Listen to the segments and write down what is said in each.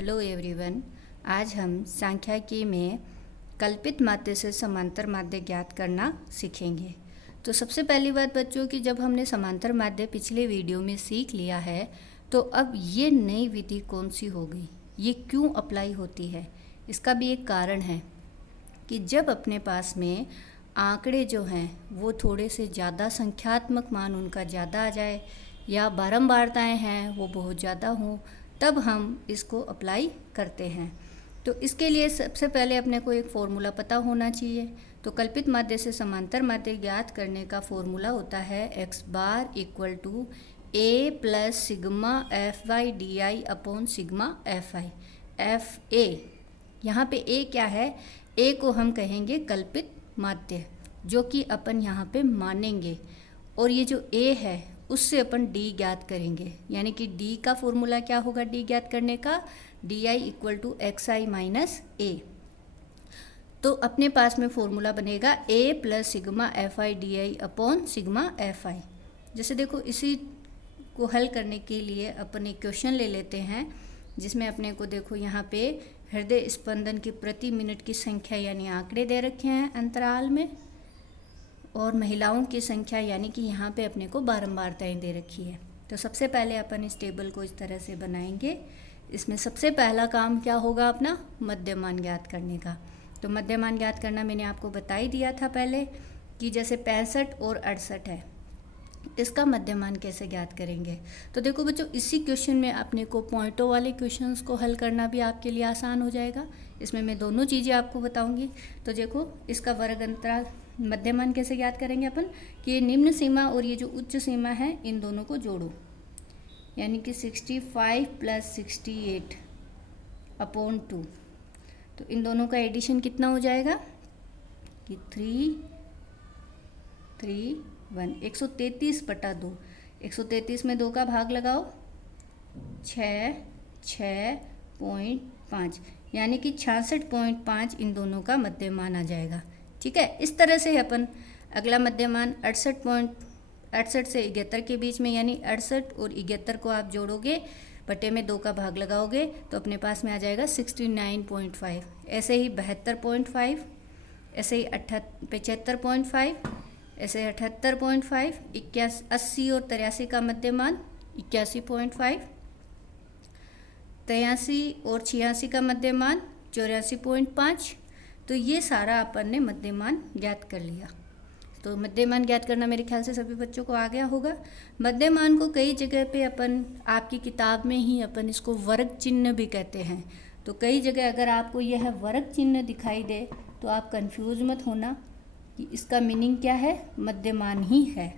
Hello everyone. आज हम सांख्यिकी में कल्पित माध्य से समांतर माध्य ज्ञात करना सीखेंगे। तो सबसे पहली बात बच्चों की, जब हमने समांतर माध्य पिछले वीडियो में सीख लिया है तो अब ये नई विधि कौन सी हो गई, ये क्यों अप्लाई होती है, इसका भी एक कारण है कि जब अपने पास में आंकड़े जो हैं वो थोड़े से ज़्यादा संख्यात्मक मान उनका ज़्यादा आ जाए या बारंबारताएं हैं वो बहुत ज़्यादा हों, तब हम इसको अप्लाई करते हैं। तो इसके लिए सबसे पहले अपने को एक फ़ॉर्मूला पता होना चाहिए। तो कल्पित माध्य से समांतर माध्य ज्ञात करने का फ़ॉर्मूला होता है x bar equal to a plus sigma F Y D I upon sigma F I F A. यहाँ पे a क्या है, a को हम कहेंगे कल्पित माध्य, जो कि अपन यहाँ पे मानेंगे, और ये जो a है उससे अपन d ज्ञात करेंगे। यानी कि d का फॉर्मूला क्या होगा d ज्ञात करने का, D I equal to X I minus A. तो अपने पास में फॉर्मूला बनेगा a plus sigma F I D I upon sigma F I. जैसे देखो, इसी को हल करने के लिए अपन एक क्वेश्चन ले लेते हैं जिसमें अपने को देखो यहाँ पे हृदय स्पंदन की प्रति मिनट की संख्या यानी आंकड़े दे रखे हैं अंतराल में, और महिलाओं की संख्या यानी कि यहाँ पे अपने को बारंबारताएं दे रखी है। तो सबसे पहले अपन इस टेबल को इस तरह से बनाएंगे। इसमें सबसे पहला काम क्या होगा अपना, मध्यमान ज्ञात करने का। तो मध्यमान ज्ञात करना मैंने आपको बता ही दिया था पहले कि जैसे 65 और 68 है, इसका मध्यमान कैसे ज्ञात करेंगे। तो देखो बच्चों, इसी क्वेश्चन में अपने को पॉइंटों वाले क्वेश्चंस को हल करना भी आपके लिए आसान हो जाएगा। इसमें मैं दोनों चीज़ें आपको बताऊंगी। तो देखो, इसका वर्ग अंतराल मध्यमान कैसे ज्ञात करेंगे अपन कि ये निम्न सीमा और ये जो उच्च सीमा है इन दोनों को जोड़ो, यानी कि 65 प्लस 68 अपॉन 2। तो इन दोनों का एडिशन कितना हो जाएगा कि 331 133/2। 133 में 2 का भाग लगाओ, 6.5 यानी कि 66.5 इन दोनों का मध्यमान आ जाएगा। ठीक है, इस तरह से अपन अगला मध्यमान 68 से 71 के बीच में, यानी 68 और 71 को आप जोड़ोगे, बटे में 2 का भाग लगाओगे तो अपने पास में आ जाएगा 69.5। ऐसे ही 72.5, ऐसे ही 75.5, ऐसे 78.5, 80 और 83 का मध्यमान 81.5, 83 और 86 का मध्यमान 84.5। तो ये सारा अपन ने मध्यमान ज्ञात कर लिया। तो मध्यमान ज्ञात करना मेरे ख्याल से सभी बच्चों को आ गया होगा। मध्यमान को कई जगह पे अपन आपकी किताब में ही अपन इसको वर्ग चिन्ह भी कहते हैं। तो कई जगह अगर आपको यह वर्ग चिन्ह दिखाई दे तो आप कंफ्यूज मत होना कि इसका मीनिंग क्या है, मध्यमान ही है।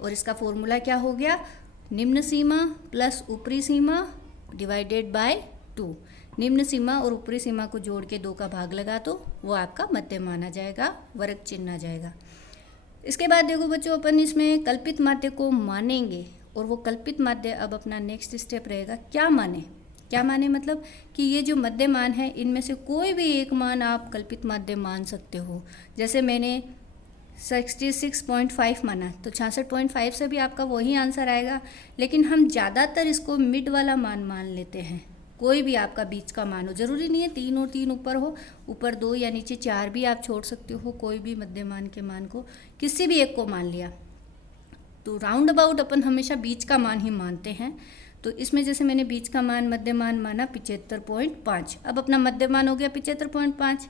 और इसका फॉर्मूला क्या हो गया, निम्न सीमा प्लस ऊपरी सीमा डिवाइडेड बाय 2। निम्न सीमा और ऊपरी सीमा को जोड़ के 2 का भाग लगा तो वो आपका मध्यमान आ जाएगा, वर्ग चिन्ह आ जाएगा। इसके बाद देखो बच्चों, अपन इसमें कल्पित माध्य को मानेंगे, और वो कल्पित माध्य अब अपना नेक्स्ट स्टेप रहेगा क्या माने। क्या माने मतलब कि ये जो मध्यमान है इनमें से कोई भी एक मान आप कल्पित माध्य मान सकते हो। जैसे मैंने 66.5 माना तो 66.5 से भी आपका वही आंसर आएगा, लेकिन हम ज़्यादातर इसको मिड वाला मान लेते हैं। कोई भी आपका बीच का मान हो, जरूरी नहीं है 3 और 3 ऊपर हो, ऊपर 2 या नीचे 4 भी आप छोड़ सकते हो। कोई भी मध्यमान के मान को किसी भी एक को मान लिया तो राउंड अबाउट अपन हमेशा बीच का मान ही मानते हैं। तो इसमें जैसे मैंने बीच का मान मध्यमान माना 75.5, अब अपना मध्यमान हो गया 75.5।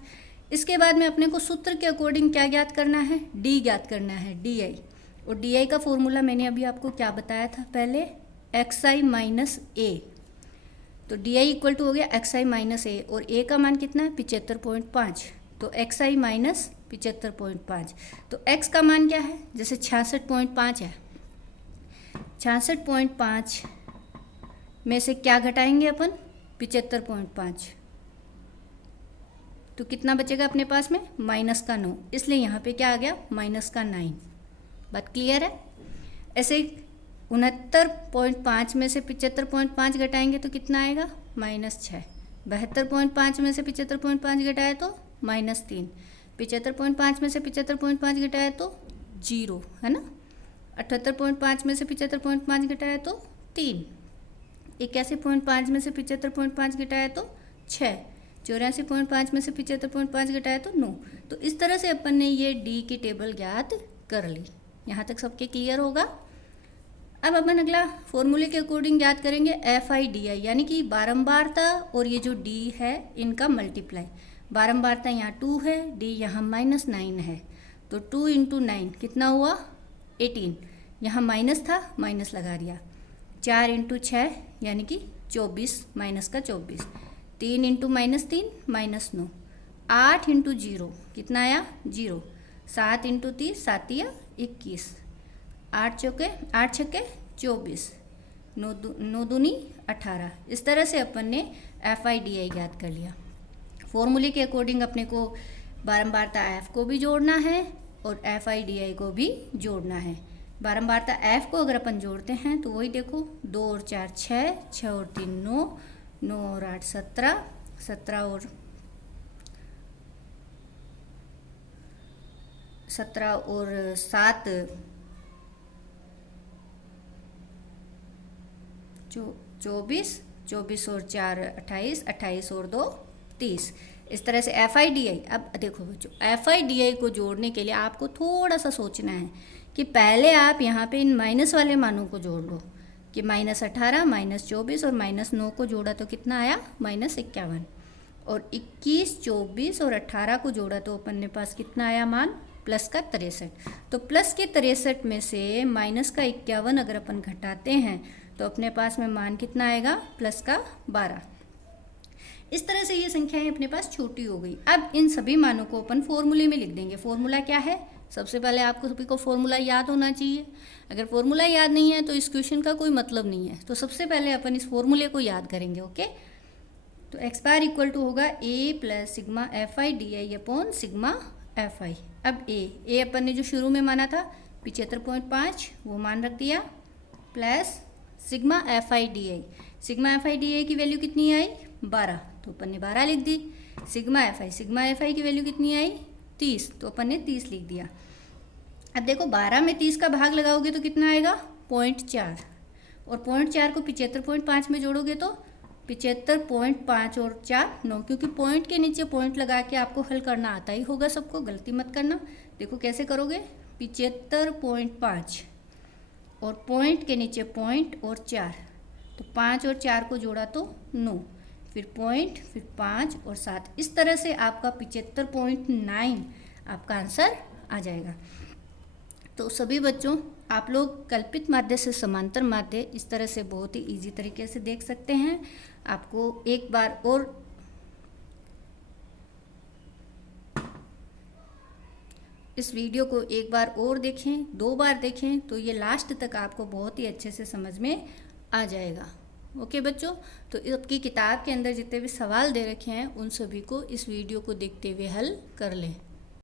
इसके बाद में अपने को सूत्र के अकॉर्डिंग क्या ज्ञात करना है, डी ज्ञात करना है, डी आई। और डी आई का फॉर्मूला मैंने अभी आपको क्या बताया था पहले, एक्स आई माइनस ए। तो डी आई इक्वल टू हो गया एक्स आई माइनस ए, और ए का मान कितना है 75.5, तो एक्स आई माइनस 75.5। तो एक्स का मान क्या है, जैसे 66.5 है, 66.5 में से क्या घटाएंगे अपन, 75.5, तो कितना बचेगा अपने पास में, माइनस का 9, इसलिए यहाँ पे क्या आ गया, माइनस का 9। बात क्लियर है। ऐसे 69.5 में से 75.5 घटाएंगे तो कितना आएगा, -6। 72.5 में से 75.5 घटाए तो -3। 75.5 में से 75.5 घटाए तो 0, है ना। 78.5 में से 75.5 घटाए तो 3। 81.5 में से 75.5 घटाया तो 6, 84.5 में से 75.5 घटाया तो 9। तो इस तरह से अपन ने ये डी की टेबल ज्ञात कर ली। यहाँ तक सबके क्लियर होगा। अब अपन अगला फॉर्मूले के अकॉर्डिंग ज्ञात करेंगे FI/DI, यानी कि बारंबारता और ये जो D है इनका मल्टीप्लाई। बारंबारता यहाँ 2 है, D यहाँ -9 है, तो 2 × 9 कितना हुआ 18। यहाँ माइनस था, माइनस लगा दिया। 4 × 6 यानी कि 24, माइनस का 24। 3 × -3 -9। 8 × 0 कितना आया 0। 7 × 30 7 या 21। 8 छक्के 24। 9 दूनी 18। इस तरह से अपन ने FI/DI ज्ञात कर लिया। फॉर्मूले के अकॉर्डिंग अपने को बारंबारता F को भी जोड़ना है और FI/DI को भी जोड़ना है। बारंबारता F को अगर अपन जोड़ते हैं तो वही देखो, 2 और 4 6, 6 और 3 9, 9 और 8 17, 17 और 7 24, 24 और 4 28, 28 और 2 30। इस तरह से FI/DI। अब देखो बच्चों, FI/DI को जोड़ने के लिए आपको थोड़ा सा सोचना है कि पहले आप यहाँ पे इन माइनस वाले मानों को जोड़ लो कि -18, -24 और -9 को जोड़ा तो कितना आया -51। और 21, 24 और 18 को जोड़ा तो अपन ने पास कितना आया मान प्लस का 63। तो प्लस के 63 में से माइनस का 51 अगर अपन घटाते हैं तो अपने पास में मान कितना आएगा प्लस का 12। इस तरह से ये संख्याएं अपने पास छोटी हो गई। अब इन सभी मानों को अपन फॉर्मूले में लिख देंगे। फॉर्मूला क्या है, सबसे पहले आपको सभी को फॉर्मूला याद होना चाहिए। अगर फॉर्मूला याद नहीं है तो इस क्वेश्चन का कोई मतलब नहीं है। तो सबसे पहले अपन इस फॉर्मूले को याद करेंगे। ओके, तो x बार इक्वल टू होगा a plus sigma FI/DI upon sigma FI। अब a अपन ने जो शुरू में माना था 75.5 वो मान रख दिया, plus sigma FI/DI। Sigma FI/DI की वैल्यू कितनी आई 12, तो अपन ने 12 लिख दी। सिग्मा FI की वैल्यू कितनी आई 30, तो अपन ने 30 लिख दिया। अब देखो 12 में 30 का भाग लगाओगे तो कितना आएगा 0.4, और 0.4 को 75.5 में जोड़ोगे तो 75.5 और 4 9, क्योंकि पॉइंट के नीचे पॉइंट लगा के आपको हल करना आता ही होगा सबको, गलती मत करना। देखो कैसे करोगे, 75.5 और पॉइंट के नीचे पॉइंट और 4, तो 5 और 4 को जोड़ा तो 9, फिर पॉइंट, फिर 5 और 7। इस तरह से आपका 75.9 आपका आंसर आ जाएगा। तो सभी बच्चों, आप लोग कल्पित माध्य से समांतर माध्य इस तरह से बहुत ही इजी तरीके से देख सकते हैं। आपको एक बार और इस वीडियो को एक बार और देखें, 2 बार देखें, तो ये लास्ट तक आपको बहुत ही अच्छे से समझ में आ जाएगा। ओके बच्चों, तो आपकी किताब के अंदर जितने भी सवाल दे रखे हैं उन सभी को इस वीडियो को देखते हुए हल कर लें।